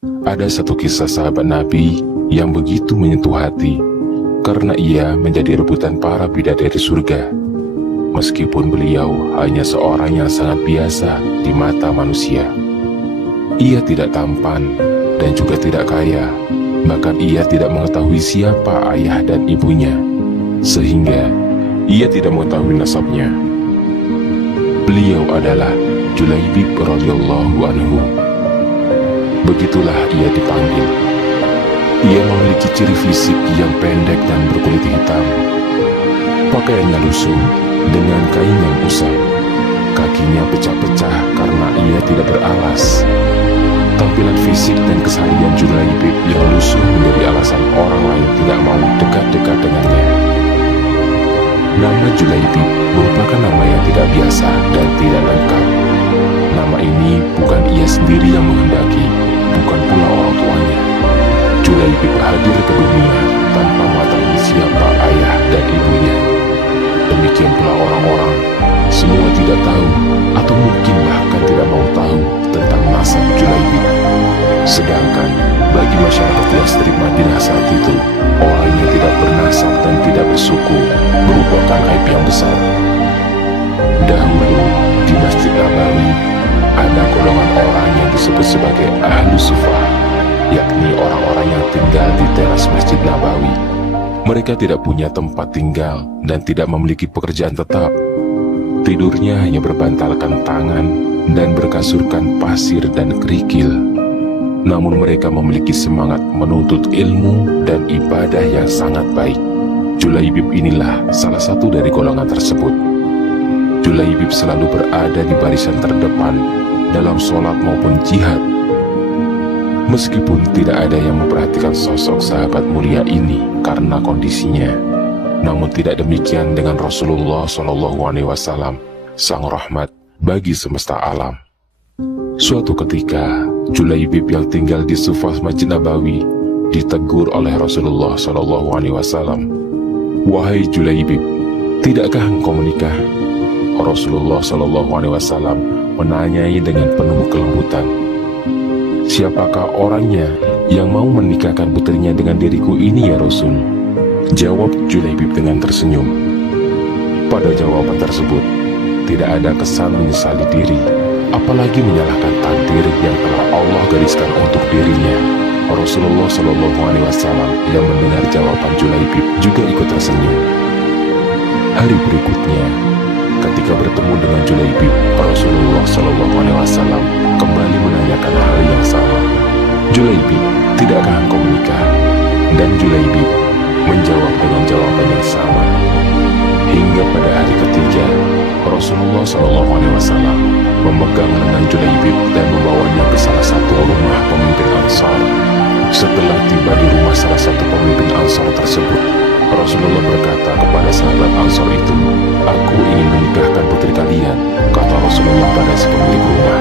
Ada satu kisah sahabat Nabi yang begitu menyentuh hati karena ia menjadi rebutan para bidadari surga. Meskipun beliau hanya seorang yang sangat biasa di mata manusia. Ia tidak tampan dan juga tidak kaya, bahkan ia tidak mengetahui siapa ayah dan ibunya, sehingga ia tidak mengetahui nasabnya. Beliau adalah Julaibib radhiyallahu anhu. Begitulah ia dipanggil. Ia memiliki ciri fisik yang pendek dan berkulit hitam. Pakaiannya lusuh dengan kain yang usang. Kakinya pecah-pecah karena ia tidak beralas. Tampilan fisik dan keseharian Julaibib yang lusuh menjadi alasan orang lain tidak mau dekat-dekat dengannya. Nama Julaibib merupakan nama yang tidak biasa dan tidak lengkap. Nama ini bukan ia sendiri yang menghendaki, bukan pula orang tuanya. Julaibib hadir ke dunia tanpa mengetahui siapa ayah dan ibunya. Demikian pula orang-orang, semua tidak tahu atau mungkin bahkan tidak mau tahu tentang nasab Julaibib. Sedangkan bagi masyarakat Yathrib Madinah saat itu, orang yang tidak bernasab dan tidak bersuku merupakan aib yang besar. Dahulu di Masjid Nabawi ada golongan orang yang disebut sebagai Ahlu Sufah, yakni orang-orang yang tinggal di teras Masjid Nabawi. Mereka tidak punya tempat tinggal dan tidak memiliki pekerjaan tetap. Tidurnya hanya berbantalkan tangan dan berkasurkan pasir dan kerikil. Namun mereka memiliki semangat menuntut ilmu dan ibadah yang sangat baik. Julaibib inilah salah satu dari golongan tersebut. Julaibib selalu berada di barisan terdepan dalam sholat maupun jihad. Meskipun tidak ada yang memperhatikan sosok sahabat mulia ini karena kondisinya, namun tidak demikian dengan Rasulullah SAW, sang rahmat bagi semesta alam. Suatu ketika, Julaibib yang tinggal di Sufah Masjid Nabawi ditegur oleh Rasulullah SAW. "Wahai Julaibib, tidakkah engkau menikah?" Rasulullah SAW menanyai dengan penuh kelembutan, "Siapakah orangnya yang mau menikahkan putrinya dengan diriku ini ya Rasul?" Jawab Julaibib dengan tersenyum. Pada jawaban tersebut, tidak ada kesan menyesali diri, apalagi menyalahkan takdir yang telah Allah gariskan untuk dirinya. Rasulullah SAW yang mendengar jawaban Julaibib juga ikut tersenyum. Hari berikutnya, ketika bertemu dengan Julaibib, Rasulullah SAW kembali menanyakan hal yang sama. "Julaibib, tidakkah engkau menikah?" Dan Julaibib menjawab dengan jawaban yang sama. Hingga pada hari ketiga, Rasulullah SAW memegang lengan Julaibib dan membawanya ke salah satu rumah pemimpin Ansar. Setelah tiba di rumah salah satu pemimpin Ansar tersebut, Rasulullah berkata kepada sahabat Ansar itu, "Aku ingin menikahkan putri kalian," kata Rasulullah pada si pemilik rumah.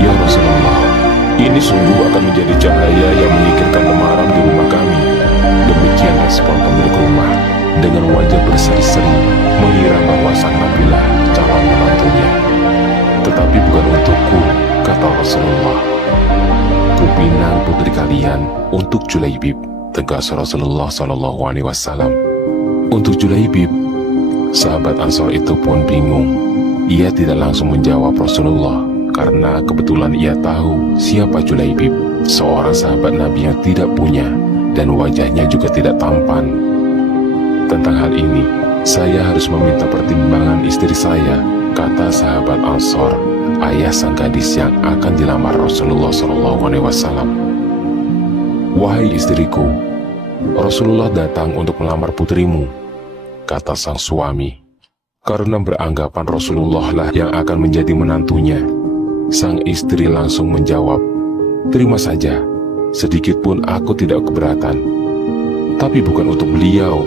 "Ya Rasulullah, ini sungguh akan menjadi cahaya yang menyingkirkan temaram di rumah kami." Demikian respon pemilik rumah dengan wajah berseri-seri, mengira bahwa sang Nabilah calon menantunya. "Tetapi bukan untukku," kata Rasulullah. "Kupinang putri kalian untuk Julaibib," tegas Rasulullah SAW. Untuk Julaibib, sahabat Ansar itu pun bingung. Ia tidak langsung menjawab Rasulullah karena kebetulan ia tahu siapa Julaibib, seorang sahabat Nabi yang tidak punya dan wajahnya juga tidak tampan. "Tentang hal ini, saya harus meminta pertimbangan istri saya," kata sahabat Ansar, ayah sang gadis yang akan dilamar Rasulullah SAW. "Wahai istriku, Rasulullah datang untuk melamar putrimu," kata sang suami. Karena beranggapan Rasulullah lah yang akan menjadi menantunya, sang istri langsung menjawab, "Terima saja, sedikit pun aku tidak keberatan. Tapi bukan untuk beliau,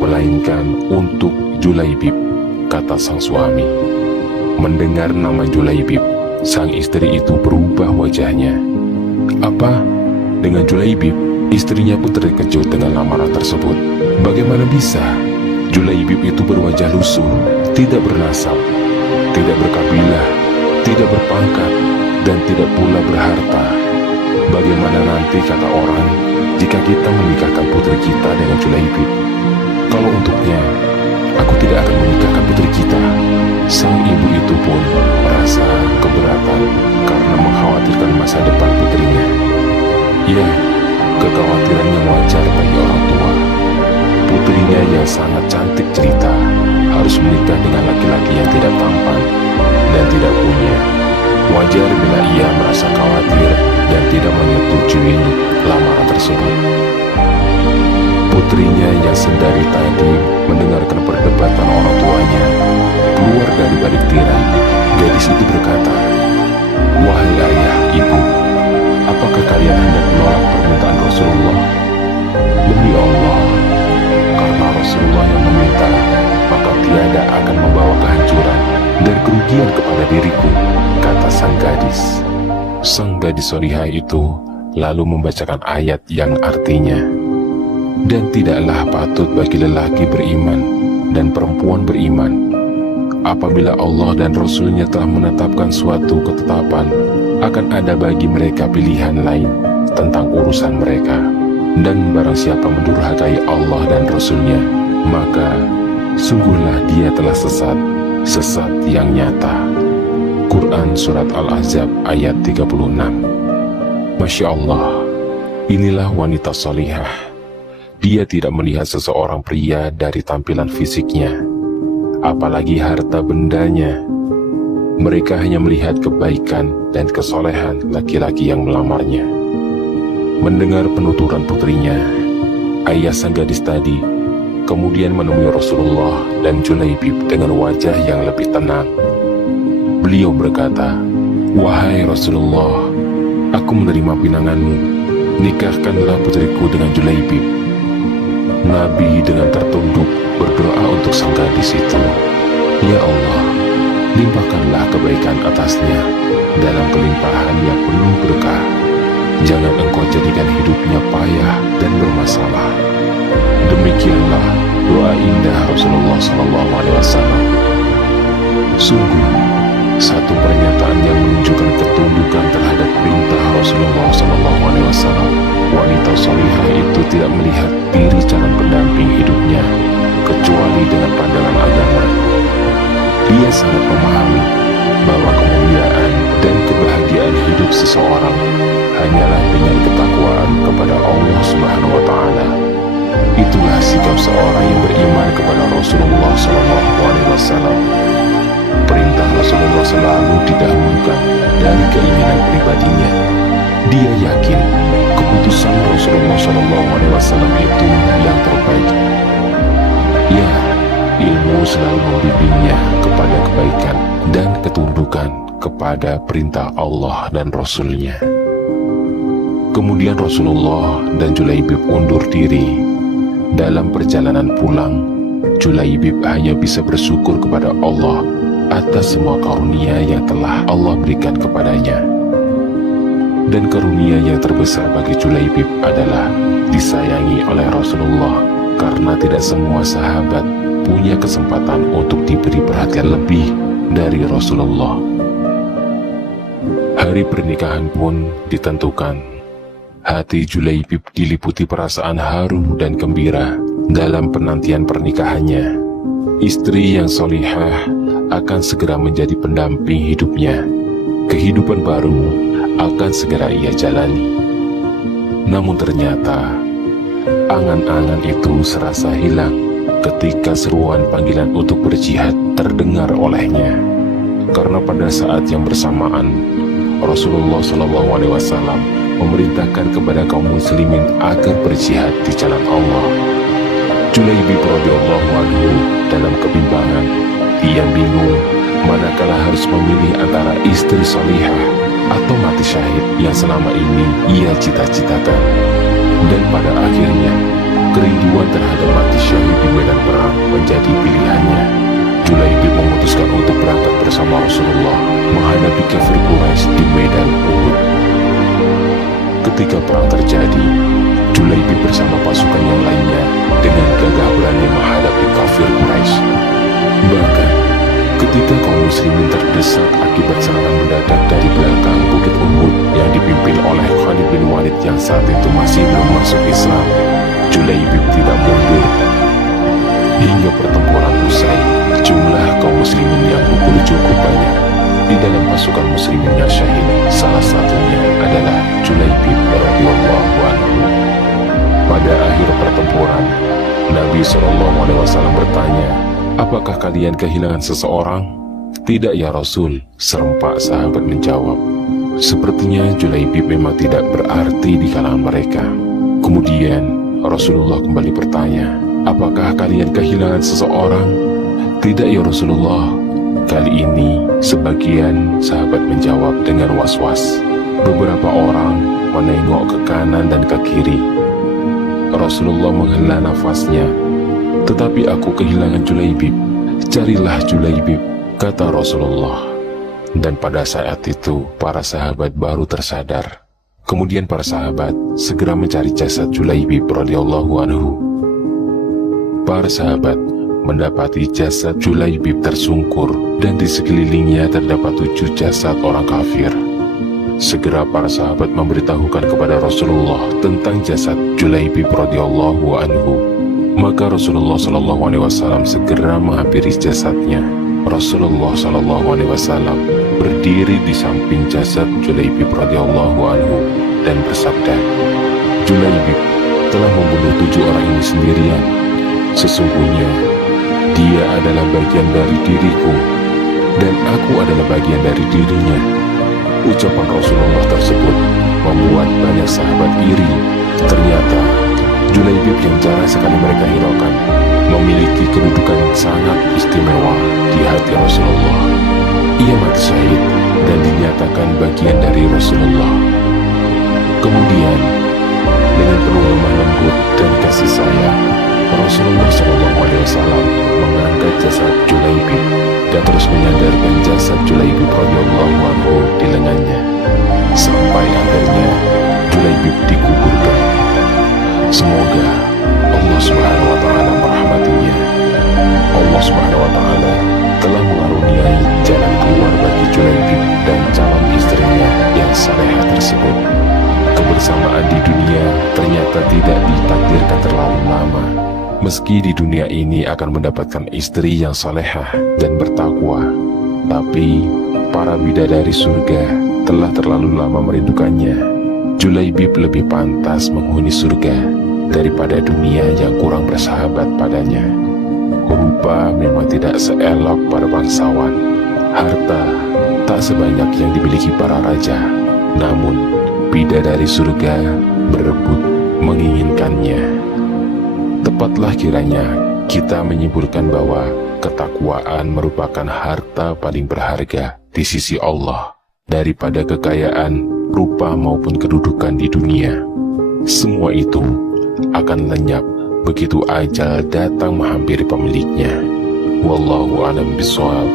melainkan untuk Julaibib," kata sang suami. Mendengar nama Julaibib, sang istri itu berubah wajahnya. "Apa? Dengan Julaibib?" Istrinya pun terkejut dengan lamaran tersebut. Bagaimana bisa? Julaibib itu berwajah lusuh, tidak bernasab, tidak berkabilah, tidak berpangkat, dan tidak pula berharta. seperti kata orang jika kita menikahkan putri kita dengan Julaibib. Kalau untuknya, aku tidak akan menikahkan putri kita. Sang ibu itu pun merasa keberatan karena mengkhawatirkan masa depan putrinya. Ya, kekhawatiran yang wajar bagi orang tua. Putrinya yang sangat cantik jelita harus menikah dengan laki-laki yang tidak tampan dan tidak punya. Wajar bila ia merasa khawatir dan tidak menyetujui lamaran tersebut. Putrinya yang sendari tadi mendengarkan perdebatan orang tuanya keluar dari balik tirai. Gadis itu berkata, "Wahai ayah, ibu, apakah kalian hendak menolak permintaan Rasulullah? Demi Allah, karena Rasulullah yang meminta, maka tiada akan membawa kehancuran dan kerugian kepada diriku," kata sang gadis. Sang gadis solihah itu lalu membacakan ayat yang artinya, "Dan tidaklah patut bagi lelaki beriman dan perempuan beriman, apabila Allah dan Rasul-Nya telah menetapkan suatu ketetapan, akan ada bagi mereka pilihan lain tentang urusan mereka. Dan barang siapa mendurhakai Allah dan Rasul-Nya, maka sungguhlah dia telah sesat yang nyata." Quran Surat Al-Ahzab ayat 36. Masya Allah, inilah wanita solihah. Dia tidak melihat seseorang pria dari tampilan fisiknya, apalagi harta bendanya. Mereka hanya melihat kebaikan dan kesolehan laki-laki yang melamarnya. Mendengar penuturan putrinya, ayah sang gadis tadi kemudian menemui Rasulullah dan Julaibib dengan wajah yang lebih tenang. Beliau berkata, "Wahai Rasulullah, aku menerima pinanganmu, nikahkanlah putriku dengan Julaibib." Nabi dengan tertunduk berdoa untuk sang gadis itu, "Ya Allah, limpahkanlah kebaikan atasnya dalam kelimpahan yang penuh berkah. Jangan engkau jadikan hidupnya payah dan bermasalah." Demikianlah doa indah Rasulullah SAW. Sungguh, satu pernyataan yang menunjukkan ketundukan terhadap perintah Rasulullah SAW. Wanita solihah itu tidak melihat diri calon pendamping hidupnya kecuali dengan pandangan agama. Dia sangat memahami bahwa kemuliaan dan kebahagiaan hidup seseorang hanyalah dengan ketakwaan kepada Allah Subhanahu wa Ta'ala. Itulah sikap seorang yang beriman kepada Rasulullah SAW. Perintah Rasulullah selalu didahulukan dari keinginan pribadinya. Dia yakin keputusan Rasulullah SAW itu yang terbaik. Ya, ilmu selalu membimbingnya kepada kebaikan dan ketundukan kepada perintah Allah dan Rasul-Nya. Kemudian Rasulullah dan Julaibib undur diri. Dalam perjalanan pulang, Julaibib hanya bisa bersyukur kepada Allah atas semua karunia yang telah Allah berikan kepadanya. Dan karunia yang terbesar bagi Julaibib adalah disayangi oleh Rasulullah, karena tidak semua sahabat punya kesempatan untuk diberi perhatian lebih dari Rasulullah. Hari pernikahan pun ditentukan. Hati Julaibib diliputi perasaan haru dan gembira dalam penantian pernikahannya. Istri yang solihah akan segera menjadi pendamping hidupnya. Kehidupan baru akan segera ia jalani. Namun ternyata angan-angan itu serasa hilang ketika seruan panggilan untuk berjihad terdengar olehnya. Karena pada saat yang bersamaan Rasulullah SAW memerintahkan kepada kaum muslimin agar berjihad di jalan Allah. Julaibib radhiyallahu anhu dalam kebimbangan. Dia bingung manakala harus memilih antara istri solihah atau mati syahid yang selama ini ia cita-citakan. Dan pada akhirnya kerinduan terhadap mati syahid di medan perang menjadi pilihannya. Julaibib memutuskan untuk berangkat bersama Rasulullah menghadapi kafir Quraisy di medan Uhud. Ketika perang terjadi, Julaibib bersama pasukan yang lainnya dengan gagah berani menghadapi kafir Quraisy. Bahkan ketika kaum muslimin terdesak akibat serangan mendadak dari belakang Bukit Uhud yang dipimpin oleh Khalid bin Walid yang saat itu masih belum masuk Islam, Julaibib tidak mundur. Hingga pertempuran usai, jumlah kaum muslimin yang gugur cukup banyak. Di dalam pasukan muslimin yang syahid, salah satunya adalah Julaibib radhiyallahu anhu. Pada akhir pertempuran, Nabi SAW bertanya, "Apakah kalian kehilangan seseorang?" "Tidak ya Rasul," serempak sahabat menjawab. Sepertinya Julaibib memang tidak berarti di kalangan mereka. Kemudian Rasulullah kembali bertanya, "Apakah kalian kehilangan seseorang?" "Tidak ya Rasulullah." Kali ini sebagian sahabat menjawab dengan was-was. Beberapa orang menengok ke kanan dan ke kiri. Rasulullah menghela nafasnya. "Tetapi aku kehilangan Julaibib." "Carilah Julaibib," kata Rasulullah. Dan pada saat itu para sahabat baru tersadar. Kemudian para sahabat segera mencari jasad Julaibib radhiyallahu anhu. Para sahabat mendapati jasad Julaibib tersungkur dan di sekelilingnya terdapat 7 jasad orang kafir. Segera para sahabat memberitahukan kepada Rasulullah tentang jasad Julaibib radhiyallahu anhu. Maka Rasulullah SAW segera menghampiri jasadnya. Rasulullah SAW berdiri di samping jasad Julaibib radhiyallahu anhu dan bersabda, "Julaibib telah membunuh 7 orang ini sendirian. Sesungguhnya dia adalah bagian dari diriku dan aku adalah bagian dari dirinya." Ucapan Rasulullah tersebut membuat banyak sahabat iri. Ternyata Julaibib yang jarang sekali mereka hiraukan memiliki kedudukan yang sangat istimewa di hati Rasulullah. Ia mati syahid dan dinyatakan bagian dari Rasulullah. Kemudian dengan penuh lemah lembut dan kasih sayang, Rasulullah SAW mengangkat jasad Julaibib dan terus menyandarkan jasad Julaibib radhiyallahu anhu di lengannya sampai akhirnya Julaibib dikuburkan. Semoga Allah Subhanahu wa Ta'ala merahmatinya. Allah Subhanahu wa Ta'ala telah mengaruniai jalan keluar bagi Julaibib dan calon istrinya yang salehah tersebut. Kebersamaan di dunia ternyata tidak ditakdirkan terlalu lama. Meski di dunia ini akan mendapatkan istri yang salehah dan bertakwa, tapi para bidadari surga telah terlalu lama merindukannya. Julaibib lebih pantas menghuni surga daripada dunia yang kurang bersahabat padanya. Rupa memang tidak seelok para bangsawan. Harta tak sebanyak yang dimiliki para raja. Namun bidadari surga berebut menginginkannya. Tepatlah kiranya kita menyimpulkan bahwa ketakwaan merupakan harta paling berharga di sisi Allah daripada kekayaan, rupa maupun kedudukan di dunia. Semua itu akan lenyap begitu ajal datang menghampiri pemiliknya. Wallahu a'lam bishawab.